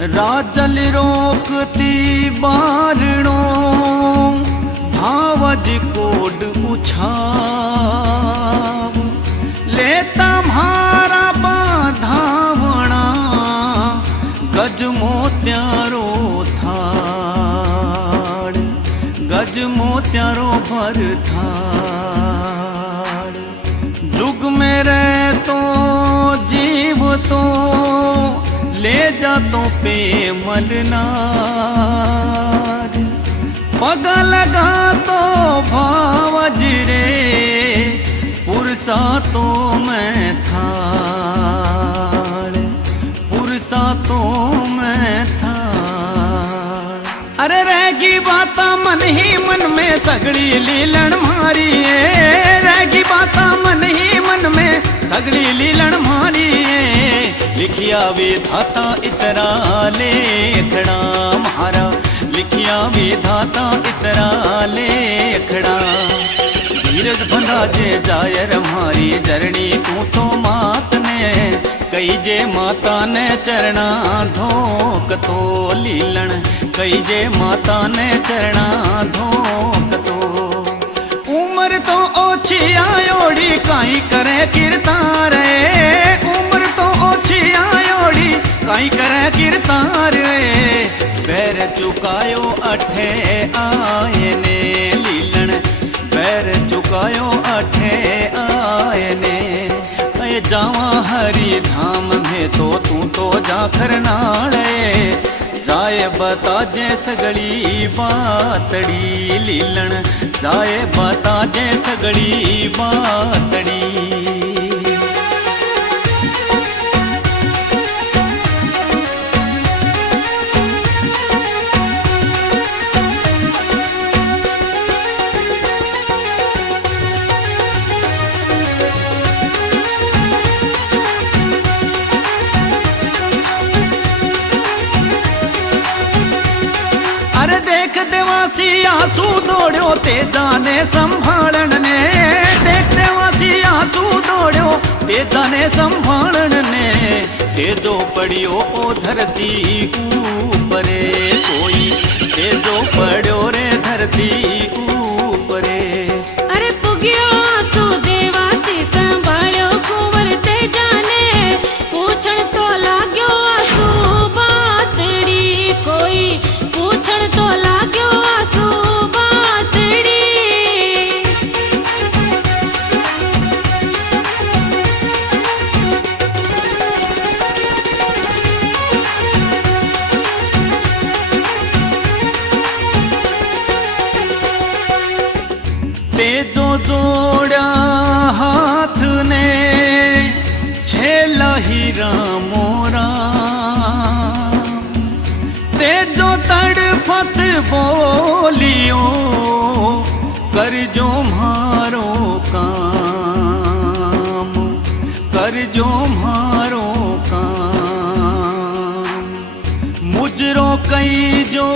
राजल रोकती बारणो भावज कोड उछाव लेता म्हारा बाधावणा गज मोत्यारो थाड़ गज मोत्यारो भर थाड़ जुग में रह तो जीव तो ले जा तो पे मलनार पग लगा तो भावज रे पुरसा तो मैं थाड़ पुरसा तो मैं थाड़। अरे रहेगी बाता मन ही मन में सगड़ी लीलन मारी है रहेगी बाता मन ही मन में सगड़ी लीलन मारी है लिखिया विधाता इतरा लेखड़ा मारा लिखिया विधाता इतरा लेखड़ा धीरज भंगा जे जायर मारी जरणी तू तो मात ने कई जे माता ने चरणा धोक तो लीलन कई जे माता ने चरणा धोक तो उम्र तो ओछी आयोड़ी काई करे किरतार उम्र तो ओछी आयोड़ी काई करे किरतार बैर चुकायो अठे आए ने लीलन बैर चुकायो अठे आए ने कहे जावा हरि धाम में तो तू तो जाखर नाले जाए बता जे सगड़ी बातड़ी लीलन जाए बता जे सगड़ी बातड़ी। देख देवासी आंसू दौड़ो ते जाने संभालन ने देख देवासी आंसू दौड़ो ते जाने संभालन ने ते जो पड़ियो ओ धरती ऊपरे कोई ते जो पड़ियो रे धरती ऊपरे। अरे पुगियो आंसू देवासी संभाळ्यो कुंवर ते जाने पूछण तो लाग्यो आंसू बातड़ी कोई पूछण तो लाग्यो आंसू बातड़ी। ते जो जोड़ा हाथ ने छेला हीरा मोरा ते जो तड़फत बोलियो कर जो मारो काम कर जो मारो काम मुजरो कई जो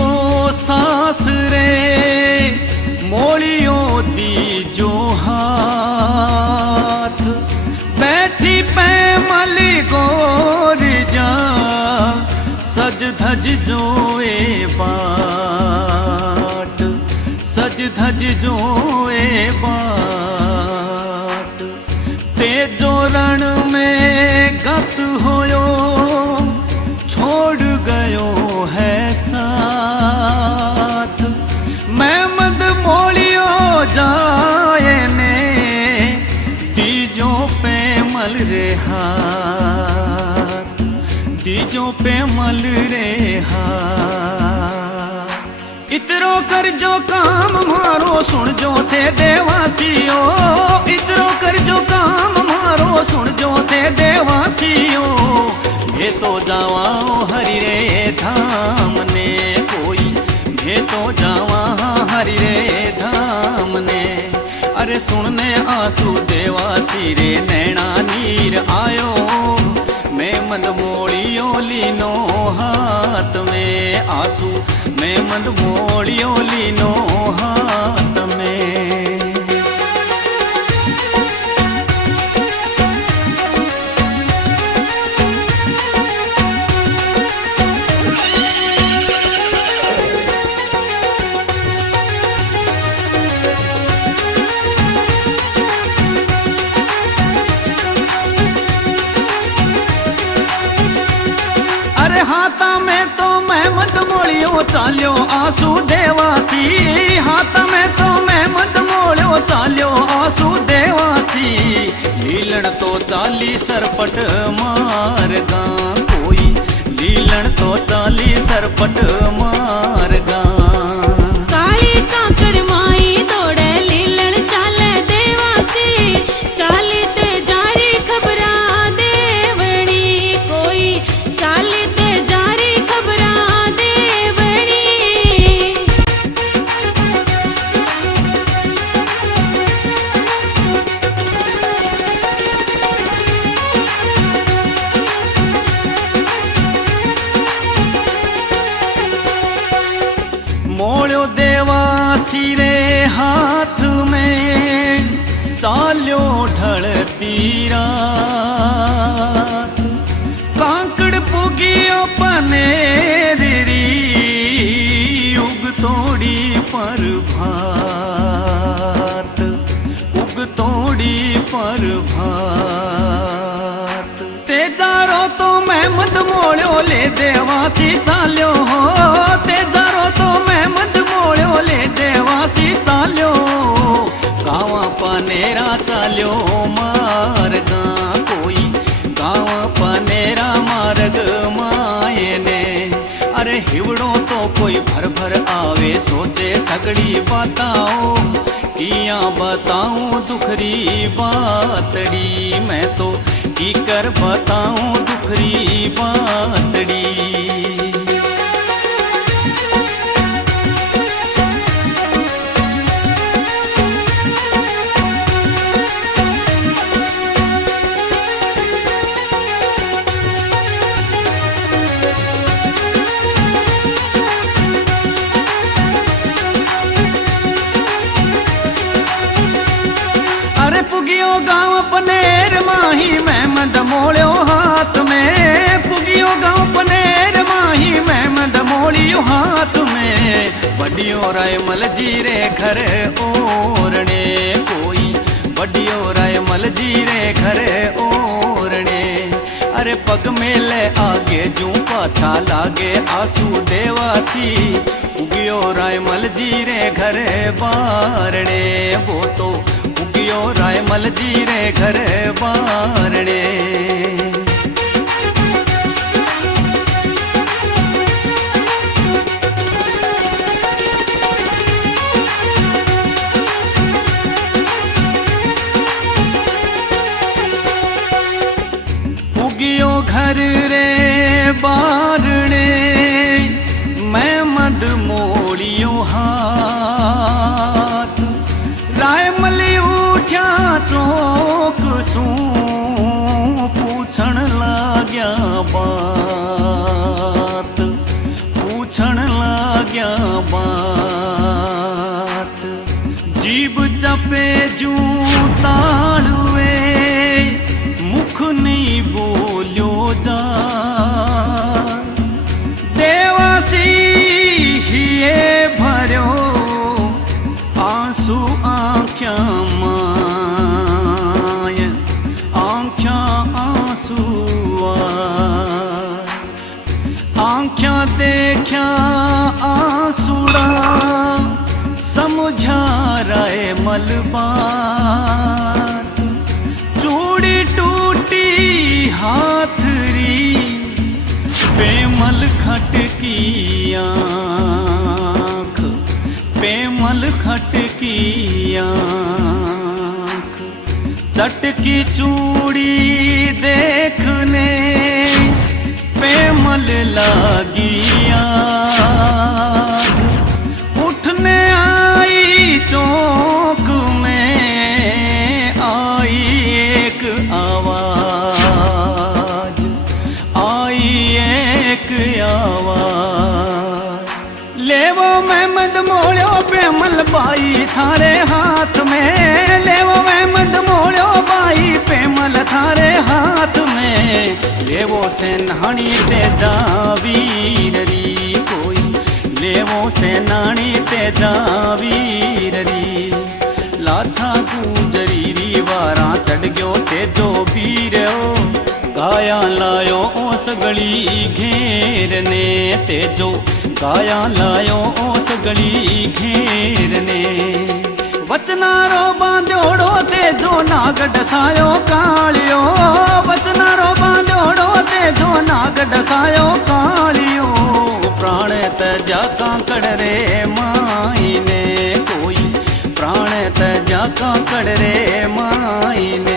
सास रे मोलियो दी जो हाथ बैठी पे मली गोर जा सज धज जोए बाट सज धज जोए बाट ते जो रण में गत होयो छोड़ गयो है साथ मैं मद मोलियो जाए ने दीजो पे मल रे हाथ दीजो पे मल रे हाथ। इतरो कर जो काम मारो सुन जो थे देवासियो इतरो कर जो काम मारो सुन जो थे देवासियो भे तो जावा हरि रे धाम ने कोई भे तो जावा हरि रे धाम ने। अरे सुनने आंसू देवासी रे नैना नीर आयो मैं मन मोड़ियो लीनो हाथ में आंसू मैं मन मोड़ियो लीनो हाथ में। मोलियो चाल्यो आंसू देवासी, हाथ में तो मेहमद मोलियो चाल्यो आंसू देवासी। लीलन तो चाली सरपट मारगा कोई, लीलन तो चाली सरपट मारगा। काली काकड़ माई दौड़े लीलन चाले देवासी, चाली ते जारी खबरा देवणी कोई, चाली ते जारी खबरा देवणी। मोड़ो देवासी रे हाथ में, चाल्यो ढलती रात। कांकड़ पुगियो पनेरी, उग तोड़ी प्रभात, उग तोड़ी प्रभात। तेजारो तो मेहमद मोड़ो ले देवासी चाल्यो हो, तेजारो तो मेहमद मोड़ो ले देवासी चाल्यो। गावा पनेरा चाल्यो मार्गा कोई, गावा पनेरा मार्ग मायने। अरे हिवड़ो तो कोई भर भर आवे, सोचे सगड़ी बाताओ, किया बताऊं दुखरी बातड़ी। मैं तो की कर बताऊं दुखरी बातड़ी। अरे पुगियो गांव पनेर माही मेहमद मोड़ियो हाथ में, पुगियो गांव पनेर माही मेहमद मोड़ियो हाथ में। बडियो राय मल जी रे घर ओरणे कोई, बडियो राय मल जी रे घर ओरणे। अरे पग मेले आगे जू पाछा लागे आंसू देवासी, उगियो राय मल जी रे घर बारणे। वो तो उगियो राय मल जी रे घर बारणे। उगियो घर रे बारणे, मैं मद मोड़ियो हाथ। राय मली उठ्या चौक सू, पूछण लाग्या बात, पूछण लाग्या बात। जीभ चपे जू ताड़वे, मुख नहीं बोलियो जा। देवासी हिये भर्यो आंसू आँख्या माय, आँख्या आंसू आँख्या देखा आंसुड़ा, समझा राय मलबात। चूड़ी टूटी हाथरी, पेमल खटकी आँख, पेमल खटकी आँख। चटकी चूड़ी देखने पेमल लागी आँख। उठने आई चौक में आई एक आवाज, आई एक आवाज। लेवो मेहमद मोड़ो पेमल बाई थारे हाथ में, लेवो मेहमद मोड़ो बाई पेमल थारे हाथ में। लेवो से नानी ते जावीररी कोई, लेवो से नानी ते जावीररी। लाथा गुजरी री वारा चढ़ गयो ते जो वीरो, गाया लायो ओस गली घेरने ते जो काया लायो सगळी घेरने वचनारो बांध्योड़ो ते जो नाग डसायो कालियो वचनारो बांध्योड़ो ते जो नाग डसायो कालियो प्राण तजा कांकड़ रे माई ने कोई प्राण तजा कांकड़ रे माई ने